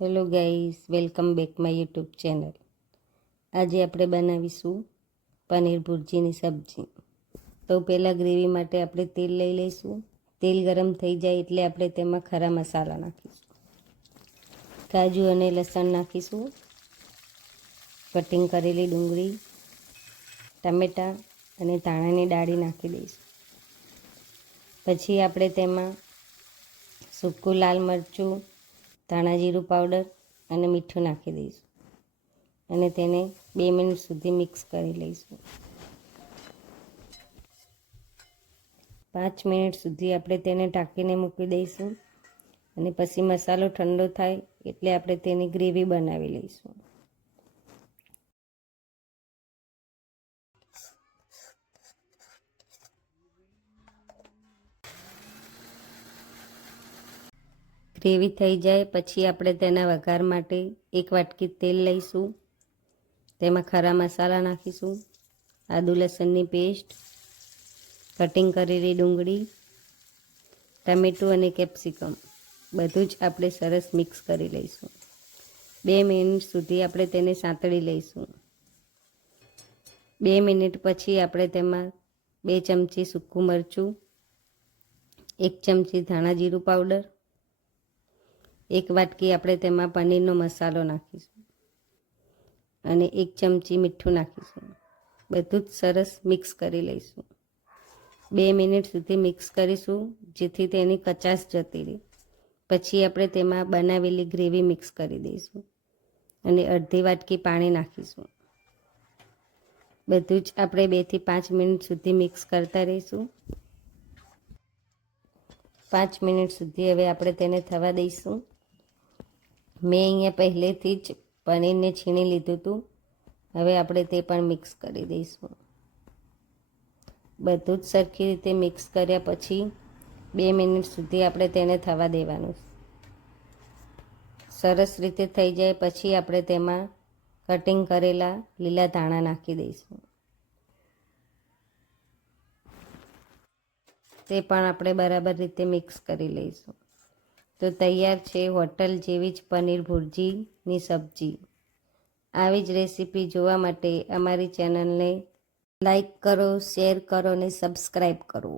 Hello guys, welcome back my YouTube channel. આજે આપણે બનાવીશું પનીર ભુરજીની સબ્જી. તો પહેલાં ગ્રેવી માટે આપણે તેલ લઈ લઈશું. તેલ ગરમ થઈ જાય એટલે આપણે તેમાં ખરા મસાલા નાખીશું. કાજુ અને લસણ નાખીશું, કટિંગ કરેલી ડુંગળી, ટામેટાં અને ધાણાની ડાળી નાખી દઈશું. પછી આપણે તેમાં સૂકું લાલ મરચું, ધાણા જીરું પાવડર અને મીઠું નાખી દઈશું અને તેને 2 મિનિટ સુધી મિક્સ કરી લઈશું. 5 મિનિટ સુધી આપણે તેને ઢાંકીને મૂકી દઈશું અને પછી મસાલો ઠંડો થાય એટલે આપણે તેની ગ્રેવી બનાવી લઈશું. ગ્રેવી થઈ જાય પછી આપણે તેના વઘાર માટે 1 વાટકી તેલ લઈશું. તેમાં ખરા મસાલા નાખીશું, આદુ લસણની પેસ્ટ, કટિંગ કરેલી ડુંગળી, ટામેટું અને કેપ્સિકમ બધું જ આપણે સરસ મિક્સ કરી લઈશું. 2 મિનિટ સુધી આપણે તેને સાંતળી લઈશું. 2 મિનિટ પછી આપણે તેમાં 2 ચમચી સૂકું મરચું, 1 ચમચી ધાણા જીરું પાવડર, 1 વાટકી આપણે તેમાં પનીરનો મસાલો નાખીશું અને 1 ચમચી મીઠું નાખીશું. બધું જ સરસ મિક્સ કરી લઈશું. 2 મિનિટ સુધી મિક્સ કરીશું જેથી તેની કચાશ જતી રહે. પછી આપણે તેમાં બનાવેલી ગ્રેવી મિક્સ કરી દઈશું અને અડધી વાટકી પાણી નાખીશું. બધું જ આપણે 2 થી 5 મિનિટ સુધી મિક્સ કરતા રહીશું. 5 મિનિટ સુધી હવે આપણે તેને થવા દઈશું. મેં અહીંયા પહેલેથી જ પનીરને છીણી લીધું હતું. હવે આપણે તે પણ મિક્સ કરી દઈશું. બધું જ સરખી રીતે મિક્સ કર્યા પછી 2 મિનિટ સુધી આપણે તેને થવા દેવાનું. સરસ રીતે થઈ જાય પછી આપણે તેમાં કટિંગ કરેલા લીલા ધાણા નાખી દઈશું. તે પણ આપણે બરાબર રીતે મિક્સ કરી લઈશું. તો તૈયાર છે હોટલ જેવી જ પનીર ભુરજીની સબ્જી. આવી જ રેસીપી જોવા માટે અમારી ચેનલને લાઈક કરો, શેર કરો અને સબસ્ક્રાઈબ કરો.